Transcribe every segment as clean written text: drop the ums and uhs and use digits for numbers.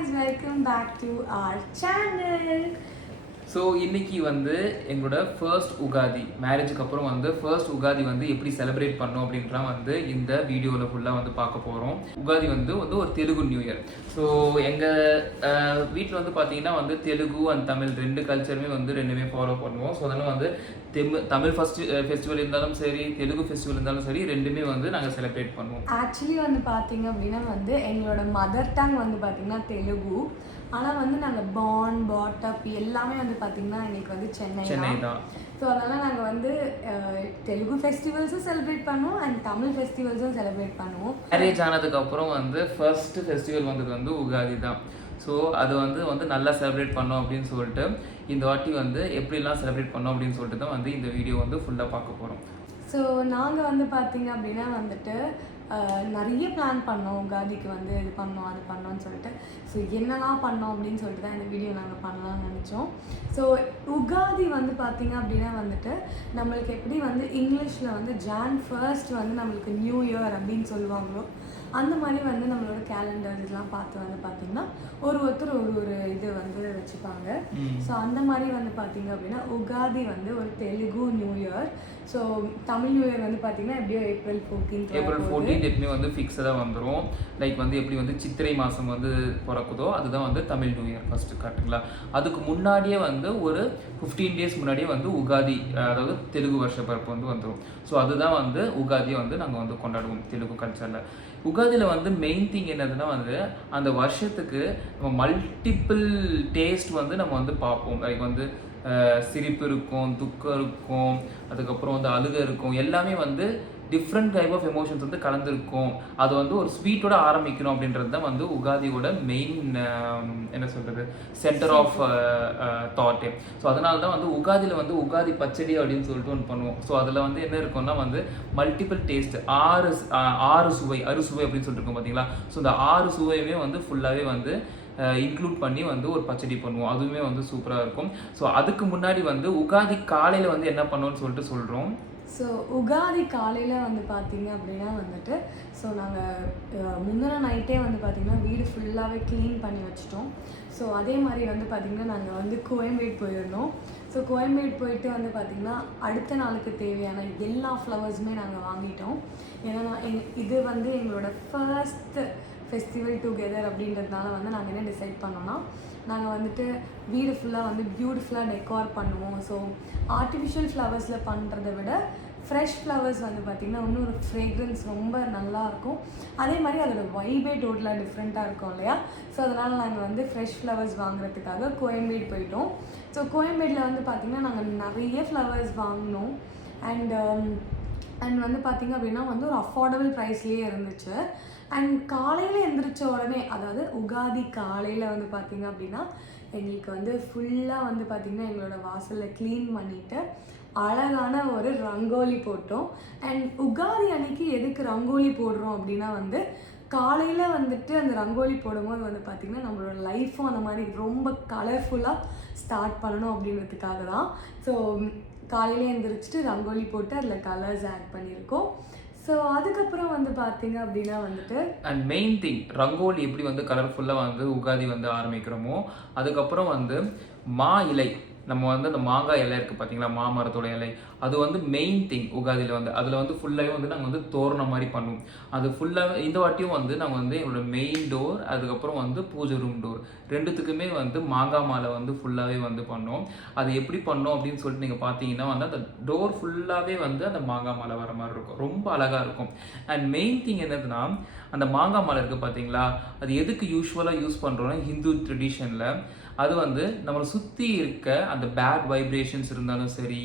guys, welcome back to our channel. So இன்னைக்கு வந்து எங்களோட ஃபர்ஸ்ட் உகாதி மேரேஜுக்கு அப்புறம் வந்து ஃபர்ஸ்ட் உகாதி வந்து எப்படி செலிப்ரேட் பண்ணோம் அப்படின்லாம் வந்து இந்த வீடியோவில் ஃபுல்லாக வந்து பார்க்க போகிறோம். உகாதி வந்து ஒரு தெலுங்கு நியூ இயர். ஸோ எங்கள் வீட்டில் வந்து பார்த்தீங்கன்னா வந்து தெலுங்கு அண்ட் தமிழ் ரெண்டு கல்ச்சருமே வந்து ரெண்டுமே ஃபாலோ பண்ணுவோம். ஸோ அதனால் வந்து தமிழ் ஃபெஸ்டிவல் இருந்தாலும் சரி, தெலுங்கு ஃபெஸ்டிவல் இருந்தாலும் சரி, ரெண்டுமே வந்து நாங்கள் செலிப்ரேட் பண்ணுவோம். ஆக்சுவலி வந்து பார்த்தீங்க அப்படின்னா வந்து எங்களோட மதர் டங் வந்து பார்த்தீங்கன்னா தெலுங்கு. ஆனால் வந்து நாங்கள் பாட்டப் எல்லாமே வந்து பார்த்தீங்கன்னா எங்களுக்கு வந்து சென்னை தான். ஸோ அதனால் நாங்கள் வந்து தெலுங்கு ஃபெஸ்டிவல்ஸும் செலிப்ரேட் பண்ணுவோம் அண்ட் தமிழ் ஃபெஸ்டிவல்ஸும் செலிப்ரேட் பண்ணுவோம். மேரேஜ் ஆனதுக்கப்புறம் வந்து ஃபர்ஸ்ட் ஃபெஸ்டிவல் வந்தது வந்து உகாதி தான். ஸோ அது வந்து நல்லா செலிப்ரேட் பண்ணோம் அப்படின்னு சொல்லிட்டு இந்த வாட்டி வந்து எப்படிலாம் செலிப்ரேட் பண்ணோம் அப்படின்னு சொல்லிட்டு தான் வந்து இந்த வீடியோ வந்து ஃபுல்லாக பார்க்க போகிறோம். ஸோ நாங்கள் வந்து பார்த்தீங்க அப்படின்னா வந்துட்டு நிறைய பிளான் பண்ணோம். உகாதிக்கு வந்து இது பண்ணோம் அது பண்ணோன்னு சொல்லிட்டு. ஸோ என்னெல்லாம் பண்ணோம் அப்படின்னு சொல்லிட்டு தான் இந்த வீடியோ நாங்கள் பண்ணலாம்னு நினச்சோம். ஸோ உகாதி வந்து பார்த்திங்க அப்படின்னா வந்துட்டு நம்மளுக்கு எப்படி வந்து இங்கிலீஷில் வந்து Jan 1 வந்து நம்மளுக்கு நியூ இயர் அப்படின்னு சொல்லுவாங்களோ அந்த மாதிரி வந்து நம்மளோட கேலண்டர் இதெல்லாம் பார்த்து வந்து பார்த்திங்கன்னா ஒருத்தர் ஒரு இது வந்து வச்சுப்பாங்க. ஸோ அந்த மாதிரி வந்து பார்த்திங்க அப்படின்னா உகாதி வந்து ஒரு Telugu new year. So Tamil new year வந்து பார்த்திங்கன்னா எப்படியோ ஏப்ரல் 14 எப்பவுமே வந்து ஃபிக்ஸடாக வந்துடும். லைக் வந்து எப்படி வந்து சித்திரை மாதம் வந்து பிறக்குதோ அதுதான் வந்து தமிழ் நியூ இயர் ஃபஸ்ட்டு கரெக்டுங்களா. அதுக்கு முன்னாடியே வந்து ஒரு 15 days முன்னாடியே வந்து உகாதி, அதாவது தெலுங்கு வருஷ பிறப்பு வந்து வந்துடும். ஸோ அதுதான் வந்து உகாதியை வந்து நாங்கள் வந்து கொண்டாடுவோம் தெலுங்கு கல்ச்சரில். உகாதியில் வந்து மெயின் திங் என்னதுன்னா வந்து அந்த வருஷத்துக்கு நம்ம மல்டிபிள் டேஸ்ட் வந்து நம்ம வந்து பார்ப்போம். லைக் வந்து சிரிப்பு இருக்கும், துக்கம் இருக்கும், அதுக்கப்புறம் வந்து அழுகை இருக்கும், எல்லாமே வந்து டிஃப்ரெண்ட் டைப் ஆஃப் எமோஷன்ஸ் வந்து கலந்துருக்கும். அது வந்து ஒரு ஸ்வீட்டோட ஆரம்பிக்கணும் அப்படின்றது தான் வந்து உகாதியோட மெயின் என்ன சொல்கிறது சென்டர் ஆஃப் தாட்டே. ஸோ அதனால தான் வந்து உகாதியில் வந்து உகாதி பச்சடி அப்படின்னு சொல்லிட்டு ஒன்று பண்ணுவோம். ஸோ அதில் வந்து என்ன இருக்கும்னா வந்து மல்டிபிள் டேஸ்ட், அறுசுவை அப்படின்னு சொல்லிட்டு இருக்கோம் பார்த்தீங்களா. ஸோ இந்த 6 சுவையுமே வந்து ஃபுல்லாகவே வந்து இன்க்ளூட் பண்ணி வந்து ஒரு பச்சடி பண்ணுவோம். அதுவுமே வந்து சூப்பராக இருக்கும். ஸோ அதுக்கு முன்னாடி வந்து உகாதி காலையில் வந்து என்ன பண்ணோன்னு சொல்லிட்டு சொல்கிறோம். ஸோ உகாதி காலையில் வந்து பார்த்திங்க அப்படின்னா வந்துட்டு ஸோ நாங்கள் முந்தின நைட்டே வந்து பார்த்திங்கன்னா வீடு ஃபுல்லாகவே க்ளீன் பண்ணி வச்சிட்டோம். ஸோ அதே மாதிரி வந்து பார்த்திங்கன்னா நாங்கள் வந்து கோயம்பேடு போயிருந்தோம். ஸோ கோயம்பேடு போயிட்டு வந்து பார்த்திங்கன்னா அடுத்த நாளுக்கு தேவையான எல்லா ஃப்ளவர்ஸுமே நாங்கள் வாங்கிட்டோம். ஏன்னா இது வந்து எங்களோட ஃபர்ஸ்ட் ஃபெஸ்டிவல் டுகெதர் அப்படின்றதுனால வந்து நாங்கள் என்ன டிசைட் பண்ணோம்னா நாங்கள் வந்துட்டு வீடு ஃபுல்லாக வந்து பியூட்டிஃபுல்லாக டெக்கார் பண்ணுவோம். ஸோ ஆர்டிஃபிஷியல் ஃப்ளவர்ஸில் பண்ணுறதை விட ஃப்ரெஷ் ஃப்ளவர்ஸ் வந்து பார்த்திங்கன்னா இன்னும் ஒரு ஃப்ரேக்ரன்ஸ் ரொம்ப நல்லாயிருக்கும். அதே மாதிரி அதோட வைபே டோட்டலாக டிஃப்ரெண்ட்டாக இருக்கும் இல்லையா. ஸோ அதனால் நாங்கள் வந்து ஃப்ரெஷ் ஃப்ளவர்ஸ் வாங்குறதுக்காக கோயம்பேடு போயிட்டோம். ஸோ கோயம்பேடில் வந்து பார்த்திங்கன்னா நாங்கள் நிறைய ஃப்ளவர்ஸ் வாங்கினோம். அண்ட் வந்து பார்த்திங்க அப்படின்னா வந்து ஒரு அஃபோர்டபுள் ப்ரைஸ்லேயே இருந்துச்சு. அண்ட் காலையில் எழுந்திரிச்ச உடனே, அதாவது உகாதி காலையில் வந்து பார்த்திங்க அப்படின்னா எங்களுக்கு வந்து ஃபுல்லாக வந்து பார்த்திங்கன்னா எங்களோட வாசலில் க்ளீன் பண்ணிவிட்டு அழகான ஒரு ரங்கோலி போட்டோம். அண்ட் உகாதி அன்னைக்கு எதுக்கு ரங்கோலி போடுறோம் அப்படின்னா வந்து காலையில் வந்துட்டு அந்த ரங்கோலி போடும்போது வந்து பார்த்திங்கன்னா நம்மளோட லைஃப்பும் அந்த மாதிரி ரொம்ப கலர்ஃபுல்லாக ஸ்டார்ட் பண்ணணும் அப்படின்றதுக்காக தான். ஸோ காலையில் எழுந்திரிச்சிட்டு ரங்கோலி போட்டு அதில் கலர்ஸ் ஆட் பண்ணியிருக்கோம். ஸோ அதுக்கப்புறம் வந்து பார்த்தீங்க அப்படின்னா வந்துட்டு அண்ட் மெயின் திங் ரங்கோலி எப்படி வந்து கலர்ஃபுல்லாக வந்து உகாதி வந்து ஆரம்பிக்கிறோமோ அதுக்கப்புறம் வந்து மா இலை, நம்ம வந்து அந்த மாங்காய் இலை இருக்குது பார்த்தீங்களா, மாமரத்தோட இலை, அது வந்து மெயின் திங் உகாதியில் வந்து அதில் வந்து ஃபுல்லாகவே வந்து நாங்கள் வந்து தோரணம் மாதிரி பண்ணுவோம். அது ஃபுல்லாக இந்த வாட்டியும் வந்து நாங்கள் வந்து எங்களோட மெயின் டோர் அதுக்கப்புறம் வந்து பூஜை ரூம் டோர் ரெண்டுத்துக்குமே வந்து மாங்காய் மாலை வந்து ஃபுல்லாகவே வந்து பண்ணோம். அது எப்படி பண்ணோம் அப்படின்னு சொல்லிட்டு நீங்கள் பார்த்தீங்கன்னா வந்து அந்த டோர் ஃபுல்லாகவே வந்து அந்த மாங்காய் மாலை வர மாதிரி இருக்கும், ரொம்ப அழகாக இருக்கும். அண்ட் மெயின் திங் என்னதுன்னா அந்த மாங்காய் மாலை இருக்குது பார்த்தீங்களா, அது எதுக்கு யூஸ்வலாக யூஸ் பண்ணுறோன்னா ஹிந்து ட்ரெடிஷனில் அது வந்து நம்மளை சுற்றி இருக்க அந்த பேட் வைப்ரேஷன்ஸ் இருந்தாலும் சரி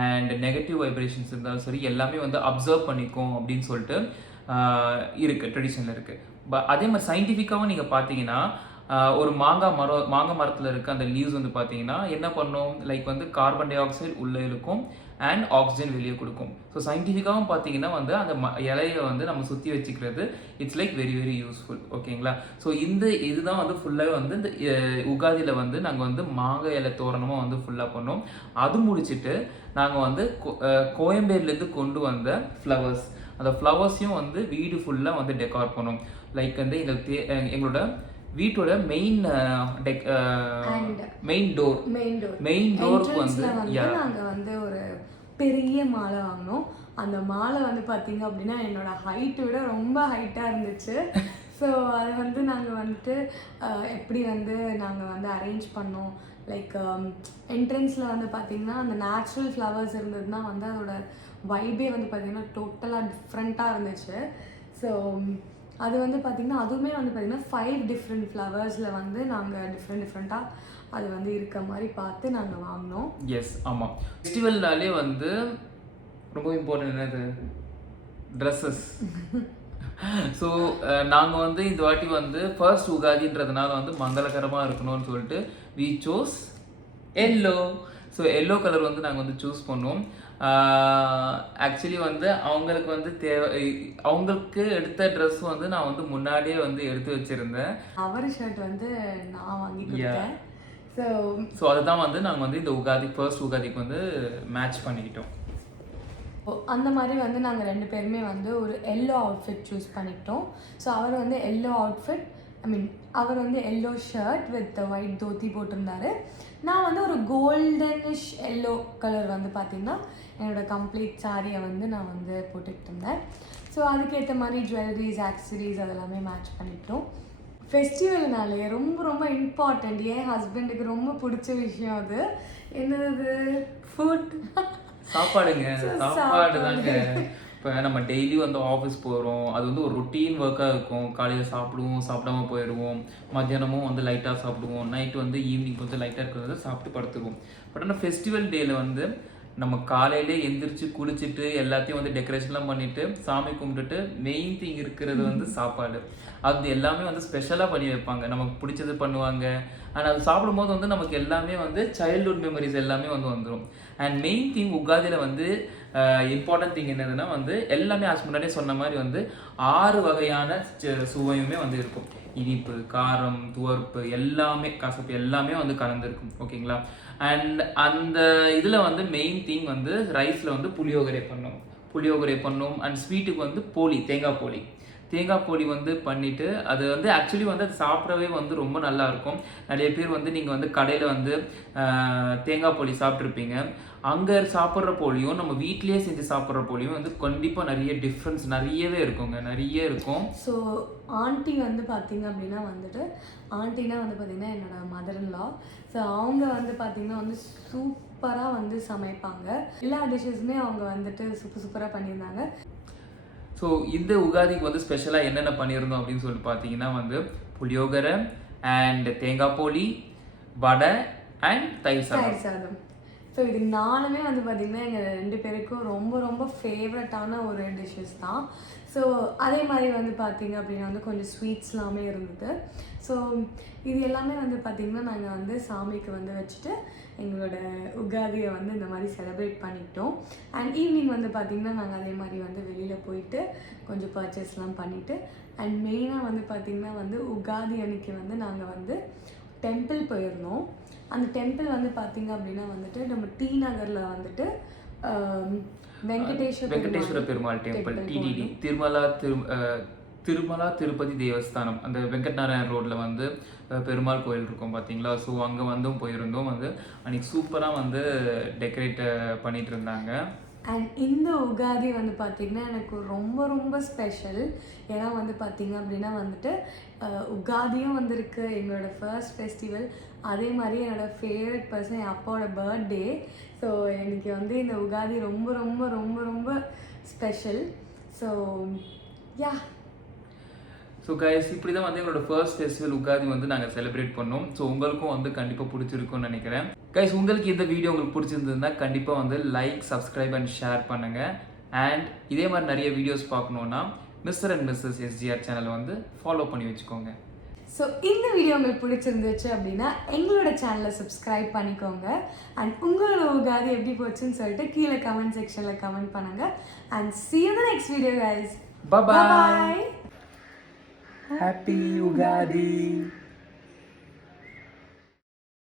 அண்ட் நெகட்டிவ் வைப்ரேஷன்ஸ் இருந்தாலும் சரி எல்லாமே வந்து அப்சர்வ் பண்ணிக்கும் அப்படின்னு சொல்லிட்டு இருக்குது, ட்ரெடிஷனில் இருக்குது. அதே மாதிரி சயின்டிஃபிக்காகவும் நீங்கள் பார்த்தீங்கன்னா ஒரு மாங்காய் மரத்தில் இருக்க அந்த லீவ்ஸ் வந்து பார்த்தீங்கன்னா என்ன பண்ணும், லைக் வந்து கார்பன் டை ஆக்சைடு உள்ளே இருக்கும் அண்ட் ஆக்சிஜன் வெளியே கொடுக்கும். ஸோ சயின்டிஃபிக்காகவும் பார்த்தீங்கன்னா வந்து அந்த இலையை வந்து நம்ம சுற்றி வச்சுக்கிறது it's like very very useful. ஓகேங்களா. ஸோ இதுதான் வந்து ஃபுல்லாகவே வந்து இந்த உகாதியில் வந்து நாங்கள் வந்து மாங்காய் இலை தோரணமாக வந்து ஃபுல்லாக பண்ணோம். அது முடிச்சுட்டு நாங்கள் வந்து கோயம்பேடுலேருந்து கொண்டு வந்த ஃப்ளவர்ஸ், அந்த ஃப்ளவர்ஸையும் வந்து வீடு ஃபுல்லாக வந்து டெக்கார் பண்ணோம். லைக் வந்து எங்களோட வீட்டோட மெயின் மெயின் டோர் டோருக்கு வந்து நாங்க வந்து ஒரு பெரிய மாலை வாங்கினோம். அந்த மாலை வந்து பார்த்தீங்க அப்படின்னா என்னோட ஹைட்டை விட ரொம்ப ஹைட்டாக இருந்துச்சு. ஸோ அது வந்து நாங்கள் வந்துட்டு எப்படி வந்து நாங்கள் வந்து அரேஞ்ச் பண்ணோம், லைக் என்ட்ரன்ஸில் வந்து பார்த்திங்கன்னா அந்த நேச்சுரல் ஃப்ளவர்ஸ் இருந்ததுன்னா வந்து அதோட வைபே வந்து பார்த்திங்கன்னா டோட்டலாக டிஃப்ரெண்ட்டாக இருந்துச்சு. ஸோ அது வந்து பார்த்திங்கன்னா அதுவுமே வந்து பார்த்திங்கன்னா 5 டிஃப்ரெண்ட் ஃப்ளவர்ஸில் வந்து நாங்கள் டிஃப்ரெண்ட்டாக அது வந்து இருக்க மாதிரி பார்த்து நாங்கள் வாங்கினோம். எஸ், ஆமாம். ஃபெஸ்டிவல்னாலே வந்து ரொம்ப இம்பார்ட்டன்ட் என்னது, ட்ரெஸ்ஸஸ். ஸோ நாங்கள் வந்து இந்த வாட்டி வந்து ஃபர்ஸ்ட் உகாதின்றதுனால வந்து மங்களகரமாக இருக்கணும்னு சொல்லிட்டு we chose yellow. So yellow colour வந்து நாங்கள் வந்து சூஸ் பண்ணோம். ஆக்சுவலி வந்து அவங்களுக்கு வந்து அவங்களுக்கு எடுத்த ட்ரெஸ் வந்து நான் வந்து முன்னாடியே வந்து எடுத்து வச்சுருந்தேன். அவர் ஷர்ட் வந்து நான் வாங்கி கொடுத்தேன். ஸோ அதுதான் வந்து நாங்கள் வந்து இந்த ஃபர்ஸ்ட் உகாதிக்கு வந்து மேட்ச் பண்ணிக்கிட்டோம். அந்த மாதிரி வந்து நாங்கள் 2 பேருமே வந்து ஒரு எல்லோ அவுட்ஃபிட் சூஸ் பண்ணிக்கிட்டோம். ஸோ அவர் வந்து எல்லோ அவுட்ஃபிட், அவர் வந்து yellow shirt with white dhoti போட்டிருந்தாரு. நான் வந்து ஒரு கோல்டனிஷ் எல்லோ கலர் வந்து பார்த்திங்கன்னா என்னோடய கம்ப்ளீட் சாரியை வந்து நான் வந்து போட்டுக்கிட்டு இருந்தேன். ஸோ அதுக்கேற்ற மாதிரி ஜுவல்லரிஸ், ஆக்சசரிஸ் அதெல்லாமே மேட்ச் பண்ணிக்கிட்டோம். ஃபெஸ்டிவல்னாலே ரொம்ப ரொம்ப இம்பார்ட்டண்ட், என் ஹஸ்பண்டுக்கு ரொம்ப பிடிச்ச விஷயம் அது என்னது, ஃபுட், சாப்பாடுங்க. சாப்பாடு தாங்க. இப்போ நம்ம டெய்லி வந்து ஆஃபீஸ் போகிறோம், அது வந்து ஒரு ரொட்டீன் ஒர்க்காக இருக்கும். காலையில் சாப்பிடுவோம், சாப்பிடாம போயிடுவோம், மத்தியானமும் வந்து லைட்டாக சாப்பிடுவோம், நைட்டு வந்து ஈவினிங் வந்து லைட்டாக இருக்கிறத சாப்பிட்டு படுத்துருவோம். பட் ஆனால் ஃபெஸ்டிவல் டேயில் வந்து நம்ம காலையிலே எந்திரிச்சு குளிச்சுட்டு எல்லாத்தையும் வந்து டெக்கரேஷன்லாம் பண்ணிவிட்டு சாமி கும்பிட்டுட்டு மெயின் திங் இருக்கிறது வந்து சாப்பாடு. அது எல்லாமே வந்து ஸ்பெஷலாக பண்ணி வைப்பாங்க, நமக்கு பிடிச்சது பண்ணுவாங்க. அண்ட் அது சாப்பிடும்போது வந்து நமக்கு எல்லாமே வந்து சைல்ட்ஹுட் மெமரிஸ் எல்லாமே வந்து வந்துடும். அண்ட் மெயின் திங் உகாதியில் வந்து இம்பார்ட்டன்ட் திங் என்னதுன்னா வந்து எல்லாமே ஆஸ் முன்னாடியே சொன்ன மாதிரி வந்து 6 வகையான சுவையுமே வந்து இருக்கும். இனிப்பு, காரம், துவர்ப்பு, எல்லாமே கசப்பு எல்லாமே வந்து கலந்துருக்கும். ஓகேங்களா? அண்ட் அந்த இதில் வந்து மெயின் திங் வந்து ரைஸில் வந்து புளியோகரை பண்ணும். அண்ட் ஸ்வீட்டுக்கு வந்து தேங்காய் போலி வந்து பண்ணிவிட்டு அது வந்து ஆக்சுவலி வந்து அது சாப்பிடவே வந்து ரொம்ப நல்லா இருக்கும். நிறைய பேர் வந்து நீங்கள் வந்து கடையில் வந்து தேங்காய் போலி சாப்பிட்ருப்பீங்க. அங்கே சாப்பிட்ற போலியும் நம்ம வீட்லேயே செஞ்சு சாப்பிட்ற போலியும் வந்து கண்டிப்பாக நிறைய டிஃப்ரென்ஸ் நிறையவே இருக்குங்க, நிறைய இருக்கும். ஸோ ஆண்டி வந்து பார்த்தீங்க அப்படின்னா வந்துட்டு ஆண்டினா வந்து பார்த்திங்கன்னா என்னோட மதர் இன் லா. ஸோ அவங்க வந்து பார்த்திங்கன்னா வந்து சூப்பராக வந்து சமைப்பாங்க. எல்லா டிஷ்ஷஸுமே அவங்க வந்துட்டு சூப்பராக பண்ணியிருந்தாங்க. ஸோ இந்த உகாதிக்கு வந்து ஸ்பெஷலாக என்னென்ன பண்ணியிருந்தோம் அப்படின்னு சொல்லிட்டு பார்த்தீங்கன்னா வந்து புளியோகரை அண்ட் தேங்காய் போலி, வடை அண்ட் தயிர் சாதம். ஸோ இது 4மே வந்து பார்த்திங்கன்னா எங்கள் 2 பேருக்கும் ரொம்ப ரொம்ப ஃபேவரட்டான ஒரு டிஷ்ஷஸ் தான். ஸோ அதே மாதிரி வந்து பார்த்திங்க அப்படின்னா வந்து கொஞ்சம் ஸ்வீட்ஸ்லாமே இருந்தது. ஸோ இது எல்லாமே வந்து பார்த்திங்கன்னா நாங்கள் வந்து சாமிக்கு வந்து வச்சுட்டு எங்களோட உகாதியை வந்து இந்த மாதிரி செலிப்ரேட் பண்ணிக்கிட்டோம். அண்ட் ஈவினிங் வந்து பார்த்திங்கன்னா நாங்கள் அதே மாதிரி வந்து வெளியில் போயிட்டு கொஞ்சம் பர்ச்சேஸ்லாம் பண்ணிவிட்டு அண்ட் மெயினாக வந்து பார்த்திங்கன்னா வந்து உகாதி அன்னைக்கு வந்து நாங்கள் வந்து டெம்பிள் போயிருந்தோம். அந்த டெம்பிள் வந்து பார்த்திங்க அப்படின்னா வந்துட்டு நம்ம டி நகரில் வந்துட்டு வெங்கடேஸ்வர பெருமாள் டெம்பிள், TTD, திருமலா திருப்பதி தேவஸ்தானம், அந்த வெங்கட்நாராயண் ரோட்டில் வந்து பெருமாள் கோயில் இருக்கும் பார்த்தீங்களா. ஸோ அங்கே வந்தும் போயிருந்தோம். வந்து அன்றைக்கி சூப்பராக வந்து டெக்கரேட் பண்ணிகிட்டு இருந்தாங்க. அண்ட் இந்த உகாதி வந்து பார்த்திங்கன்னா எனக்கு ரொம்ப ரொம்ப ஸ்பெஷல். ஏன்னா வந்து பார்த்திங்க அப்படின்னா வந்துட்டு உகாதியும் வந்திருக்கு, எங்களோட ஃபர்ஸ்ட் ஃபெஸ்டிவல். அதே மாதிரி என்னோடய ஃபேவரட் பர்சன் என் அப்பாவோட பர்த்டே. ஸோ எனக்கு வந்து இந்த உகாதி ரொம்ப ரொம்ப ரொம்ப ரொம்ப special. So yeah. So guys, இப்படி தான் வந்து எங்களோட ஃபர்ஸ்ட் ஃபெஸ்டிவல் உகாதி வந்து நாங்கள் செலிப்ரேட் பண்ணோம். ஸோ உங்களுக்கும் வந்து கண்டிப்பாக பிடிச்சிருக்கும்னு நினைக்கிறேன். கைஸ், உங்களுக்கு இந்த வீடியோ உங்களுக்கு பிடிச்சிருந்ததுன்னா கண்டிப்பாக வந்து லைக், சப்ஸ்கிரைப் அண்ட் ஷேர் பண்ணுங்கள். அண்ட் இதே மாதிரி நிறைய வீடியோஸ் பார்க்கணுன்னா மிஸ்டர் அண்ட் மிஸ்ஸஸ் SGR சேனலை வந்து ஃபாலோ பண்ணி வச்சுக்கோங்க. ஸோ இந்த வீடியோ உங்களுக்கு பிடிச்சிருந்துச்சு அப்படின்னா எங்களோட சேனலை சப்ஸ்கிரைப் பண்ணிக்கோங்க. அண்ட் உங்களோட உகாதி எப்படி போச்சுன்னு சொல்லிட்டு கீழே கமெண்ட் செக்ஷனில் கமெண்ட் பண்ணுங்கள். And see you in the next video guys. Bye bye. Happy Ugadi.